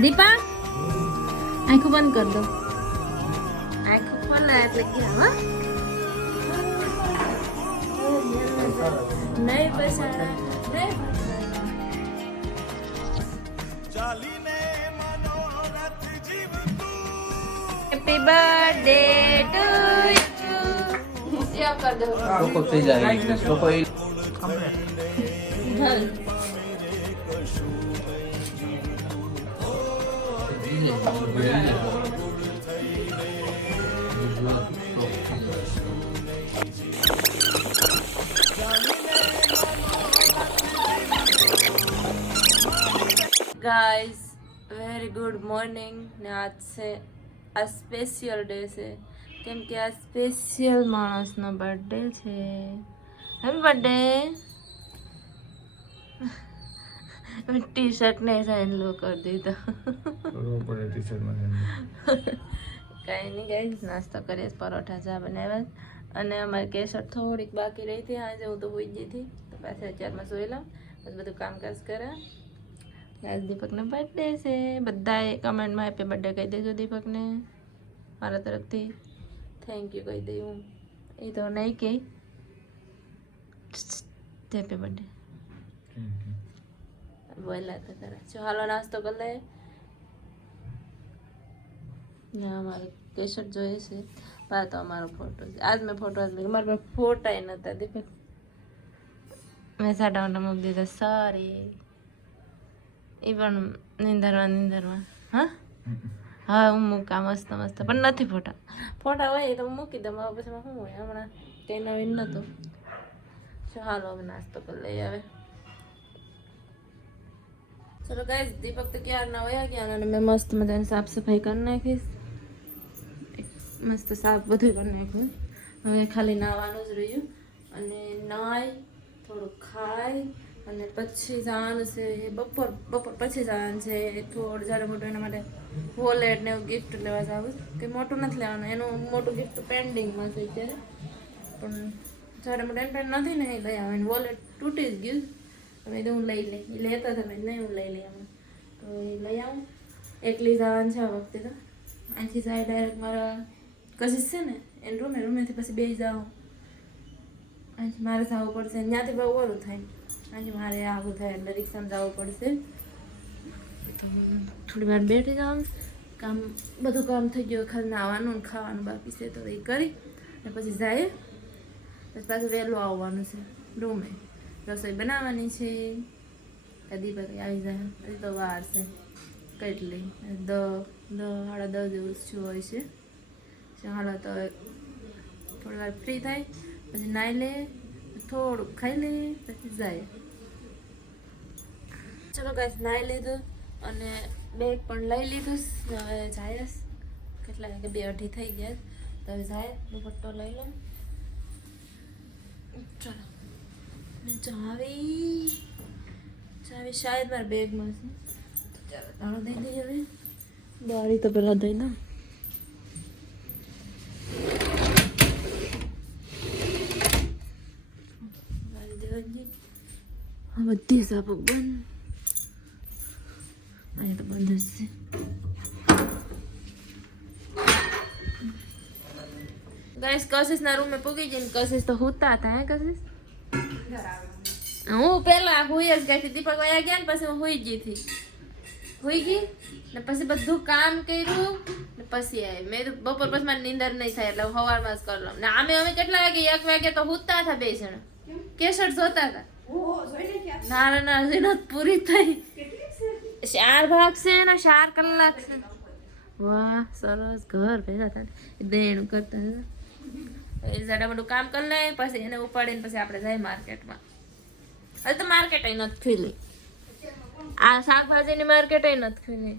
દીપા આંખો બંધ કર દો. આંખો ખોલા એટલે ગયા હા. નહીં પસાડા નહીં. Happy birthday to you. યા કર દો. લોકો થઈ જાય લોકો ગાઈઝ વેરી ગુડ મોર્નિંગ. ને આજ છે આ સ્પેશિયલ ડે છે કેમ કે આ સ્પેશિયલ માણસનો બર્થડે છે. Happy birthday. ટી શર્ટ ને સાઈન લો કરી દીધો. કાંઈ નહીં ગાઈઝ નાસ્તો કરીએ. પરોઠા ચા બનાવ્યા અને અમારે કેસર થોડીક બાકી રહી હતી. આજે હું તો હોઈ ગઈ હતી તો પાછી અત્યારમાં સોઈ લઉં પછી બધું કામકાજ કરે. આજ દીપકનો બર્થડે છે. બધાએ કમેન્ટમાં હેપી બર્થડે કહી દેજો દીપકને મારા તરફથી. થેન્ક યુ કહી દઈ હું. એ તો નહીં કહી હેપી બર્થડે બોલા તો ખરા. જો હાલો નાસ્તો કરી લે. ના અમારે કેસર જોઈએ છે બા તો અમારો ફોટો છે. આજ મેં ફોટો મારા પાસે ફોટા નહોતા દીપક. મેં સાડાઓના મૂકી દીધા સોરી. એ પણ નિંદરમાં હા હા હું મૂકા મસ્ત મસ્ત પણ નથી ફોટા. ફોટા હોય એ તો મૂકી દઉં. હવે પછી શું હોય હમણાં કંઈ નવીન નહોતું. શું હાલો હવે નાસ્તો કરી લઈએ હવે. ચલો ગાઈસ દીપક તો ક્યારના વયા ગયા અને મેં મસ્ત મજાની સાફ સફાઈ કરી નાખીશ. મસ્ત સાફ બધું કરી નાખ્યું. હવે ખાલી નાહવાનું જ રહ્યું અને નાહી થોડુંક ખાઈ અને પછી જવાનું છે બપોર પછી જવાનું છે થોડું જાડું મોટું એના માટે વોલેટ ને એવું ગિફ્ટ લેવા જવું. કે મોટું નથી લેવાનું એનું મોટું ગિફ્ટ પેન્ડિંગમાં છે અત્યારે. પણ જાડું મોટું એમ પેન નથી ને એ લઈ આવે. વોલેટ તૂટી જ ગયું. તમે તો હું લઈ લઈ એ લેતા હતા નહીં હું લઈ લઈ આવું તો એ લઈ આવું. એકલી જવાનું છે આ વખતે તો. અહીંથી જાય ડાયરેક્ટ મારા કશીશ છે ને એને રૂમેથી પછી બે જાઉં. અહીંથી મારે જવું પડશે. ત્યાંથી બહુ ઓલું થાય. આજે મારે આવું થાય એટલે રિક્ષામાં જવું પડશે. થોડી વાર બેઠી જવાનું. કામ બધું કામ થઈ ગયું. ખાલી નાહવાનું ને ખાવાનું બાકી છે તો એ કરી અને પછી જાય. પછી પાછું વહેલું આવવાનું છે રૂમે. રસોઈ બનાવવાની છે. કદી પછી આવી જાય. હજી તો વાર છે કેટલી 10:30 જેવું શું હોય છે. હાલો તો થોડી વાર ફ્રી થાય પછી નાહી લે થોડુંક ખાઈ લે પછી જાય. ચલો ગાઈસ નાહી લીધું અને બેગ પણ લઈ લીધું. હવે જાય કેટલા વાગે 2:30 થઈ ગયા તો હવે જાય. દુપટ્ટો લઈ લઉં. ચલો ચાવી શાયદ મારા બેગમાં છે. ચાલો તાળો દઈ દઈએ. હવે બારી તો પેલા દઈ દઉં. બધી સાપો બંધ. અહીંયા તો બંધ જ છે. ગાઈસ કશિશના રૂમે પૂગી જઈને કશિશ તો હુતા હતા. હે કશિશ હું પેલા હુઈ જ ગઈ હતી. દીપક વયા ગયા ને પછી હું હુઈ ગઈ હતી. હુઈ ગઈ ને પછી બધું કામ કર્યું ને પછી આવી. મેં તો બપોર પછી મારી નીંદર નહીં થાય એટલે સવારમાં જ કરી લઉં. ને અમે કેટલા વાગે 1 વાગે તો હુતા હતા 2 જણા. કેસર જોતા હતા. ના હજી નથી પૂરી થઈ. 4 ભાગ છે ને 4 કલાક છે. વાહ સરસ. ઘર ભેગા થાય દેણું કરતા હતા. એ જાડા મોટું કામ કરી લે પછી એને ઉપાડીને પછી આપણે જાય માર્કેટમાં. હજી તો માર્કેટ નથી ખુલી. આ શાકભાજીની માર્કેટ નથી ખુલી.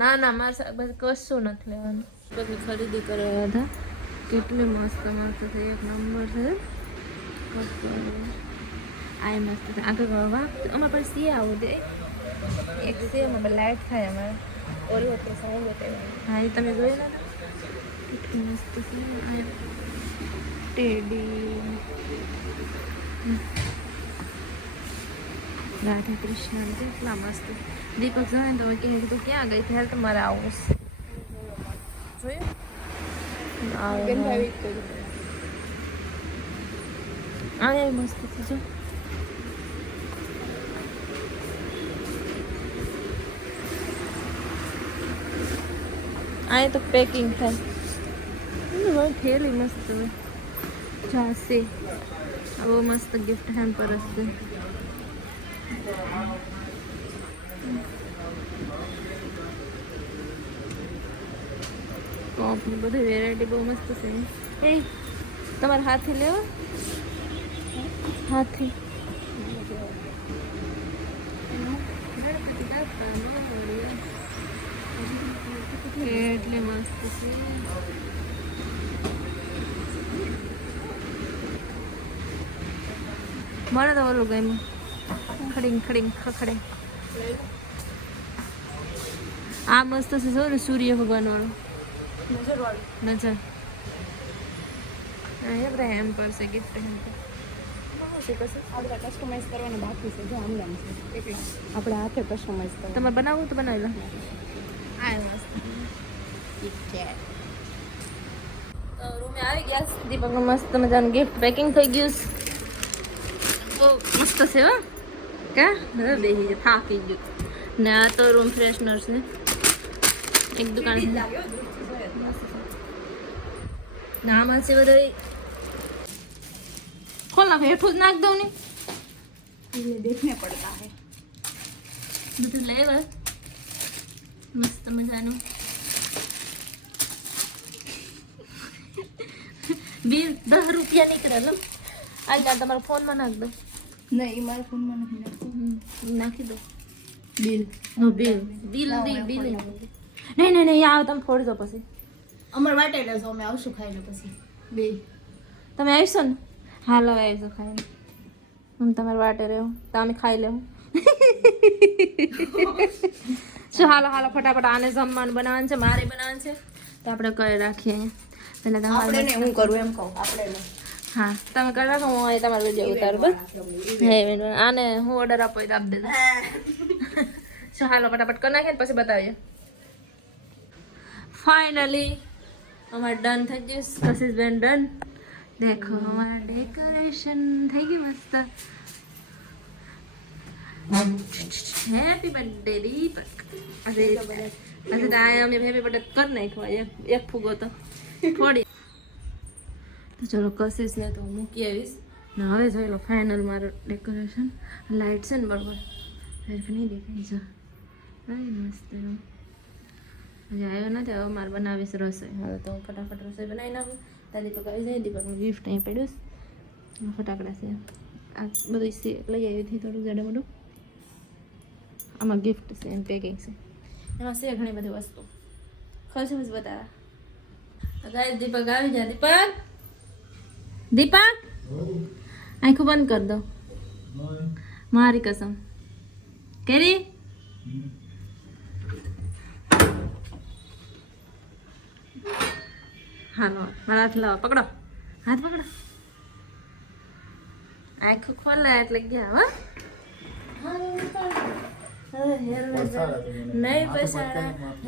ના મારે શાકભાજી કશું નથી લેવાનું. બધી ખરીદી કરવા હતા. કેટલી મસ્ત મસ્ત છે. એક નંબર છે. આ મસ્ત છે. આગળ વાહ અમારે પાસે સી આવું દે એક છે. એમાં લાઈટ થાય અમારે ઓલી વખતે સારી હતી. હા એ તમે જોઈ ના કેટલી મસ્ત છે. ટેડી રાધે કૃષ્ણ કેટલા મસ્ત. દીપક જાય ને તો કે તું ક્યાં ગઈ ત્યારે તમારે આવું છે. જોયું આ મસ્ત છે જો. આ તો પેકિંગ થાય થેલી મસ્ત હોય ઝાંસી. वो मस्त गिफ्ट हैम्पर હશે. કપની બધી વેરાયટી બહુ મસ્ત છે. એ તમારે હાથી લેવા? હાથી એટલે મસ્ત છે. મને તો ઓલું ગમ્યું ખડીંગ ખડીંગ ખખડે. આ મસ્ત છે જો ને સૂર્ય ભગવાન વાળો નજર. અહીંયા બધા હેમ્પર છે ગિફ્ટ હેમ્પર. આપણે કસ્ટમાઇઝ કરવાના બાકી છે જો આમ છે એટલે આપણે હાથે કસ્ટમાઇઝ કરવાનું. તમારે બનાવવું તો બનાવી લો. આ મસ્ત તો રૂમે આવી ગયા. દીપકનું મસ્ત મજાનું ગિફ્ટ પેકિંગ થઈ ગયું. બહુ મસ્ત છે હો. કા હવે બેસી જાય થાકી ગયું. ને આ તો રૂમ ફ્રેશનર્સ ને એક દુકાન નામાં છે બધા. ખોલા હેઠું જ નાખ દઉં ને એટલે દેખને પડતા હે. બધું લેવા મસ્ત મજાનું. બિલ 10 રૂપિયા નીકળે લો. આ તમારા ફોનમાં નાખ દો. નહીં મારા ફોનમાં નથી નાખતું. નાખી દો બિલ બિલ બિલ બિલ નહીં આવ તમે ફોડી દો પછી. અમાર વાટે લેજો અમે આવશું ખાઈ લો પછી બે. તમે આવીશો ને? હાલો આવીશો ખાઈને. હું તમારે વાટે રહેવું તો અમે ખાઈ લેવું. શું હાલો હાલો ફટાફટ આને જમવાનું બનાવવાનું છે, મારે બનાવવાનું છે તો આપણે કરી રાખીએ અહીંયા. પહેલાં આપણે ને તમારે હું કરું એમ કહું આપણે ને હા તમે કરી રાખો. હું અહીં તમારો વિડીયો ઉતારું બસ. હે આને હું ઓર્ડર આપો તો આપી દેજો. શું હાલો ફટાફટ કરી નાખીએ ને પછી બતાવીએ. ફાઇનલી અમારે ડન થઈ ગયું. કશિશબેન ડન. દેખો અમારા ડેકોરેશન થઈ ગયું મસ્ત. હેપી બર્થડે દીપક. આજે તો આ અમે હેપી બર્થડે કરી નાખ્યો. એક ફૂગો તો થોડી. તો ચલો કશિશને તો હું મૂકી આવીશ ને હવે જોઈ લો ફાઇનલ મારું ડેકોરેશન. લાઇટ છે ને બરાબર ફેરફ નહીં દેખાય છે. મસ્ત હજી આવ્યો નથી. હવે મારે બનાવીશ રસોઈ. હવે તો હું ફટાફટ રસોઈ બનાવી નાખું. તાર દીપક આવી જાય. દીપકનું ગિફ્ટ અહીં પડ્યું ફટાકડા છે. આ બધું છે લઈ આવી હતી થોડું જાડે મોટું. આમાં ગિફ્ટ છે એમ પેકિંગ છે. એમાં છે ઘણી બધી વસ્તુ. ખર્ચ બસ બતાવ્યા. તો ગાય દીપક આવી જાય. દીપક દીપક આંખો બંધ કર દો. મારી કસમ કેરી. હાલો મારા હાથ લાવો. પકડો હાથ પકડો. આંખો ખોલે એટલે ગયા. હા નહીં પૈસા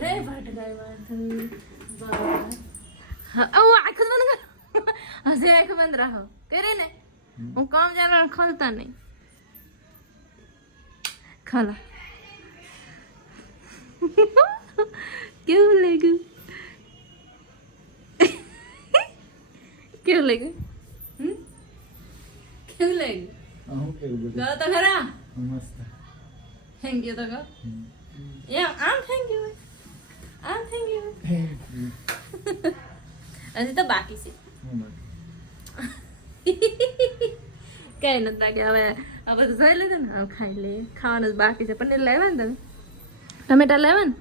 નહીં ભટકાય. આંખો બંધ કર. હજી આંખો બંધ રાખો. કરી ને હું કામ જાણ ખોલતા નહીં. ખોલો. કેવું લાગ્યું? કેવું લાગ્યું? કેવું લાગ્યું? ગયો તો ખરા. થેન્ક યુ તો ગયો. આમ થેન્ક યુ. આમ થેન્ક યુ. હજી તો બાકી છે. કઈ નથી બાકી. હવે આ બધું જોઈ લીધું ને. હવે ખાઈ લે. ખાવાનું જ બાકી છે. પનીર લાવ્યા ને તમે? ટમેટા લાવ્યા ને?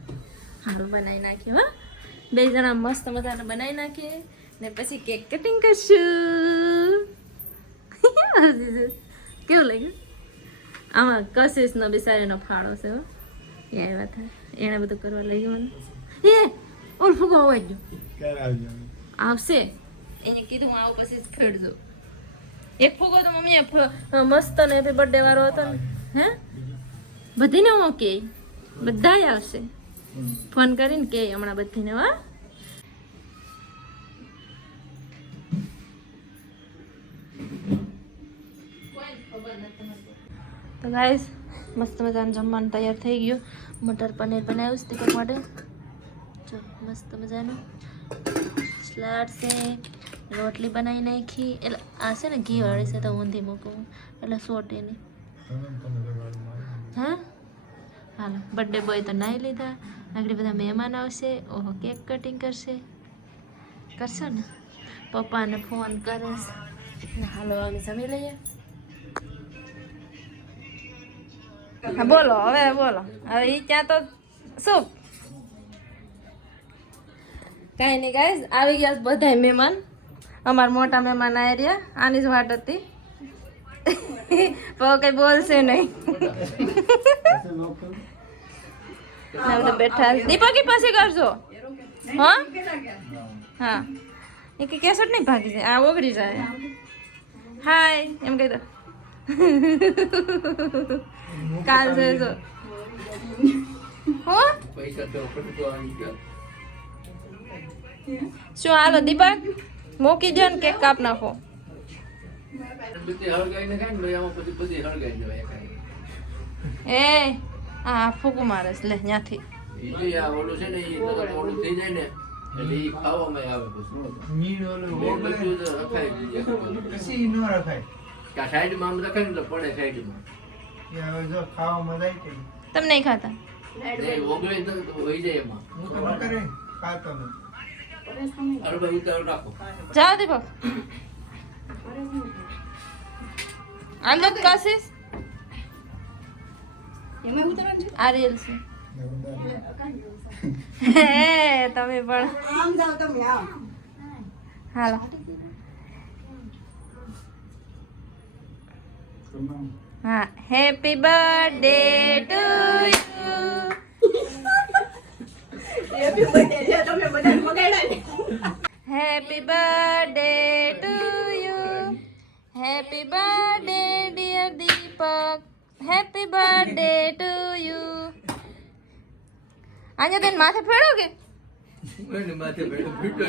સારું બનાવી નાખ્યું. હા બે જણા મસ્ત મજાનું બનાવી નાખીએ ને પછી કેક કટિંગ કરશું. કેવું લાગ્યું? આમાં કશિશનો બિચારીનો ફાળો છે. હો એ આવ્યા હતા. એણે બધું કરવા લઈ ગયું. એ ઓલ ફૂગો હોવા ગયો. આવશે એને કીધું હું આવું પછી જ ખેડજો. એક ફૂગો તો મમ્મીએ મસ્ત ને હેપી બર્થડે વાળો હતો ને હે બધીને હું કે બધાય આવશે ફોન કરીને કે હમણાં બધીને હા તો ગાઈસ મસ્ત મજાનું જમવાનું તૈયાર થઈ ગયું મટર પનીર બનાવ્યું છે દીપક માટે જો મસ્ત મજાનું સલાડ છે રોટલી બનાવી નાખી એટલે આ છે ને ઘી વાળી છે તો ઊંધી મૂકું એટલે સોટી નહીં હા હાલો બર્થડે બોય તો નાહી લીધા આગળ બધા મહેમાન આવશે ઓહો કેક કટિંગ કરશે ને પપ્પાને ફોન કરે હાલો અમે જમી લઈએ હા બોલો હવે એ ત્યાં તો શું કાંઈ નહીં ગાઈસ આવી ગયા બધા મહેમાન અમારા મોટા મહેમાન આવી રહ્યા આની જ વાટ હતી કઈ બોલશે નહીં બેઠા દીપકી પાસે કરજો હા એ કે કેસટ નહીં ભાગી જાય આ ઓગળી જાય હાય એમ કહી દો કાલ જજો હો શું હાલો દીપક મૂકી દો ને કેક કાપ નાખો એ હા ફૂકું મારે લે ત્યાંથી તમે નહીં ખાતા જાઓ દીપક આનંદ કાશીસ આ રીલ છે તમે પણ હાલો હા happy birthday to you happy birthday to you happy birthday dear Deepak happy birthday to you આજે તને માથે ફેડો કે માથે ફેડો ફીટો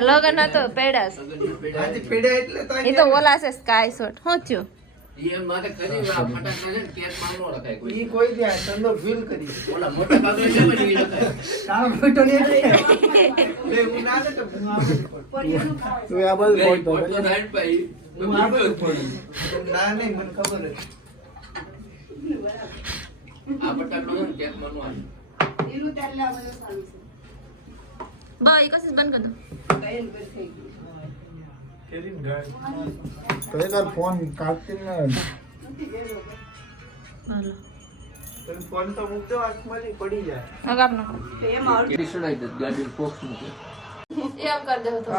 લગન હતો પેડાસ એ તો ઓલા છે સ્કાય શોટ શું થયું બંધ કરી દો ફોન કાઢતી ને ફોન તો મૂકજો આંખમાંથી પડી જાય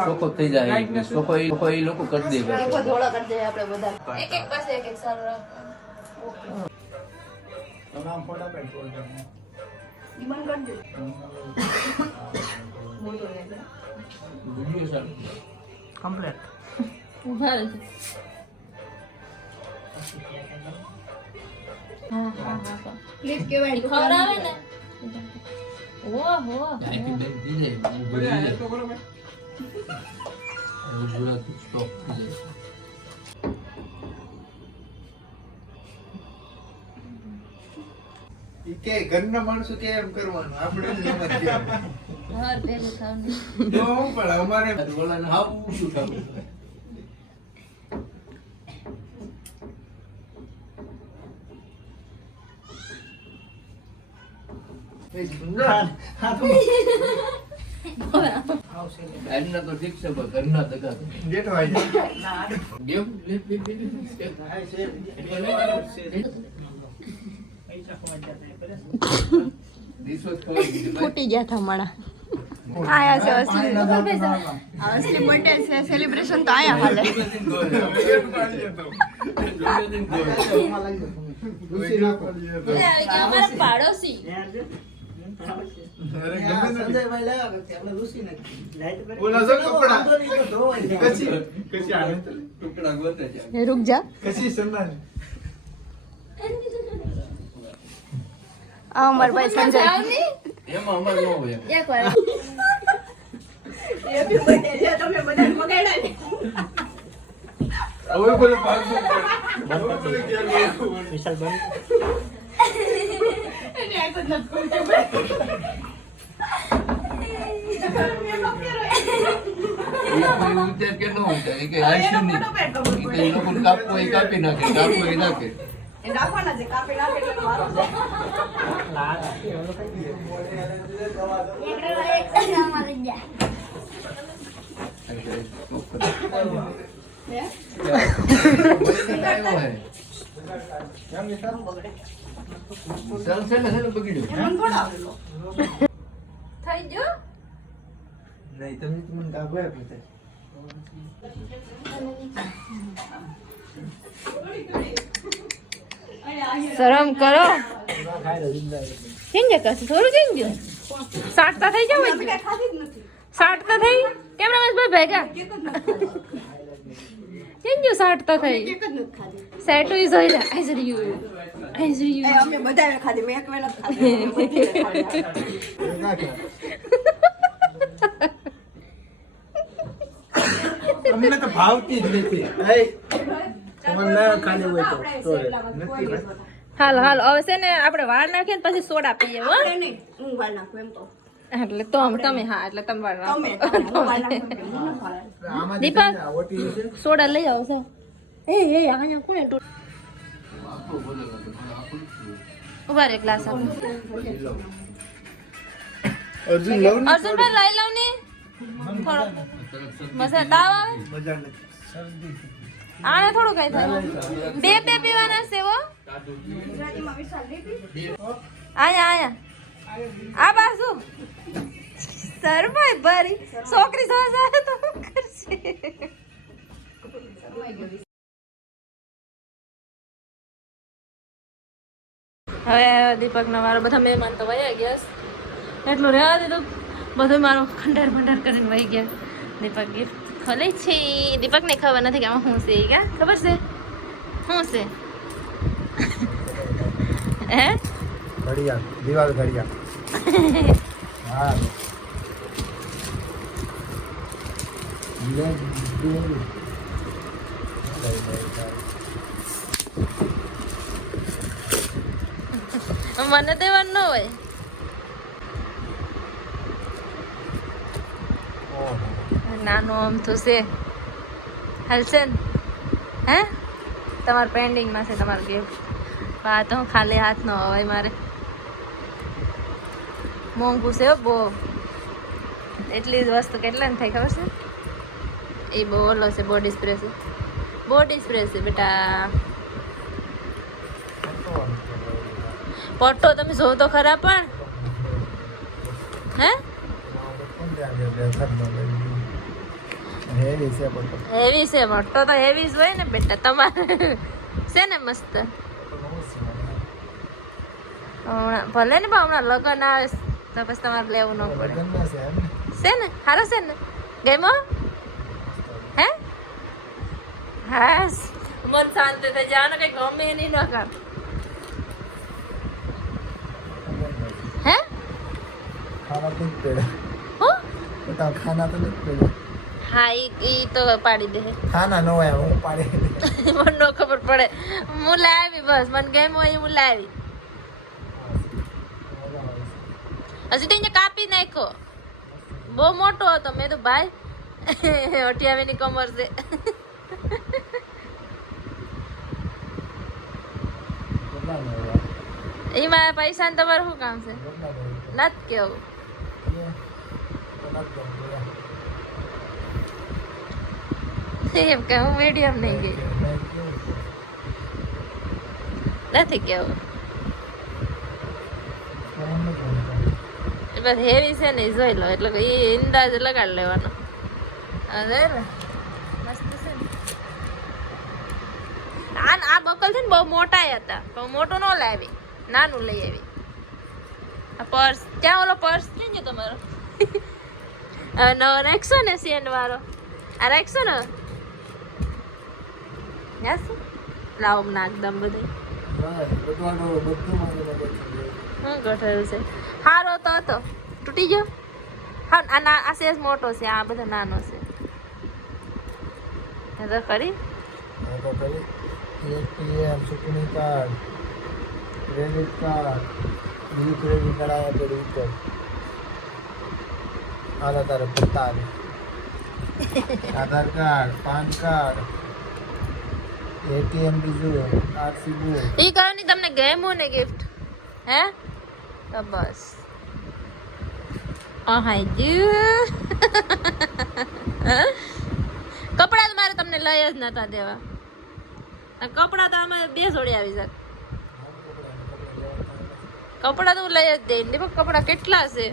સોખો થઈ જાય સોખો એ લોકો કરી દે ધોળા કરી દે આપણે બધા એક એક પાસે એક એક સારું નામ ફોટા પેટ કમ્પ્લીટ ઉભા રહે હા ક્લિપ કેવાય ખવડાવે ને ઓહો કે ઘરના માણસો કે એમ કરવાનું આપણે એમ જ કહેવાનું. ઘર ભેગું થવાનું તો હું પણ અમારે બોલાને હાવ શું થયું ઘરના તો ઠીક છે પણ ઘરના દગા જેઠ વાય ગેમ ફૂટી ગયા હતા મારા આયા છે અસલી અસલી બર્થડે છે સેલિબ્રેશન તો આયા હાલે અમારા પાડોશી બોલા જો કપડા કસી આને ટુકડા ગોતે છે રૂક જા કસી સન્ના આ અમાર ભાઈ સંજય એમાં અમાર ન હોય એક વાર હેપી બર્થડે તમે બધા મગાડ્યા ને હવે બોલે ભાગ વિશાલ બન એને આ તો ન કોઈતે ઉતર કે ન ઉતર એ કે આઈસ્ક્રીમ ની એ લોકો કાપવો એ કાપી નાખે કાપવો એ નાખે એ રાખવાના છે કાપી નાખે એટલે મારો થઈ ગયો નહીં તમે મને ગાગો આપી શરમ કરો કેમ કે કશું થોડું કેમ ગયું સાટતા થઈ જાવ સાટતા થઈ કેમ રમેશભાઈ ભેગા કેમ ગયું સાટતા થઈ સેટુ ઇઝ ઓઇલ આઈઝ યુ અમે બધાએ ખાધી મેં એક વેલા ખાધી અમને તો ભાવતી જ નથી એ તમને ના ખાલી હોય તો નથી ભાઈ હાલ હાલ હવે છે ને આપણે વાળ નાખીએ ને પછી સોડા પીએ હો નહીં હું વાળ નાખું એમ તો એટલે તો તમે હા એટલે તમે વાળ તમે નાખો હું વાળ નાખું એમ હું ન ખાય આમાં દીપક ઓટી છે સોડા લઈ આવો છો એ અહીંયા કોને ઉભા રે ગ્લાસ આપો અર્જુન લવ ને અર્જુનભાઈ લઈ લઉં ને થોડો બસ તાવ આવે મજા નથી શરદી આને થોડું કઈ થાય બે બે પીવાના છે વો ગુજરાતીમાં વિશાલ લીધી આયા આયા આ બાજુ સરભાઈ ભરી છોકરી સમજાવે તો શું કરશે હવે દીપક ના મારો બધા મહેમાન તો વયા ગયા છે. એટલું રહેવા દીધું બધું મારું ખંડેર ભંડાર કરીને વહી ગયા. દીપક ગિફ્ટ ખોલે છે. દીપકને ખબર નથી કે આમાં શું છે એ ક્યાં ખબર છે શું છે હે ઘડિયાળ દિવાલ ઘડિયાળ હા મને દેવાનું ન હોય. નાનું આમ તો છે હાલશે ને હે તમારે પેન્ડિંગમાં છે તમારું ગિફ્ટ. આ તો હું ખાલી હાથ ન હોય મારે. મોંઘું છે હો બહુ. એટલી જ વસ્તુ કેટલા ને થાય ખબર છે? એ બહુ ઓલો છે બોડી સ્પ્રે છે. બોડી સ્પ્રે છે બેટા. પટ્ટો તમે જોવો તો ખરા પણ હે હેવી છે પટ્ટો તો હેવી જ હોય ને બેટા. તમારે છે ને મસ્ત. હમણાં ભલે ને પણ હમણાં લગ્ન આવે તો પછી તમારે લેવું ન પડે. છે ને સારો છે ને ગેમો હે હા મન શાંત થઈ જવાનું કઈ ગમે નહીં ન કર હે હું ખાના તો નથી પેલા હા ઈ તો પાડી દે. ખાના ન હોય હું પાડી મને ન ખબર પડે. હું લાવી બસ મને ગેમ હોય હું લાવી. હજી તો અહીંયા કાપી નાખ્યો. બહુ મોટો હતો. મેં તો ભાઈ 28 ની કમર છે. એમાં પૈસા ને તમારું શું કામ છે? નથી કેવું. એમ કે હું મીડિયમ નહીં ગઈ. નથી કેવું. બસ હેવી છે ને એ જોઈ લો એટલે એ અંદાજ લગાડી લેવાનો અરે મસ્ત છે ને આ બકલ છે ને બહુ મોટા હતા પણ મોટું ન લાવી નાનું લઈ આવી આ પર્સ ત્યાં ઓલો પર્સ ક્યાં ગયો તમારો હવે નવો રાખશો ને સેન્ડ વાળો આ રાખશો ને લાવો નાખ દમ બધું હું ગઠેલું છે હારો તો હતો તૂટી ગયો હા આ સેજ મોટો છે આ બધો નાનો છે તો ખરી ATM ચૂકણી કાર્ડ ક્રેડિટ કાર્ડ બીજું ક્રેડિટ કાર્ડ આવ્યા પેલું ઉપર આધાર તારે પત્તા આધાર કાર્ડ પાન કાર્ડ ATM બીજું RC બુક ઈ કહાની તમને ગમ્યું ને ગિફ્ટ હે તો બસ હાય કપડા તો મારે તમને લઈ જ નતા દેવા કપડા તો અમે 2 જોડી આવી જાત કપડા તો લઈ જ દે દીપક કપડા કેટલા છે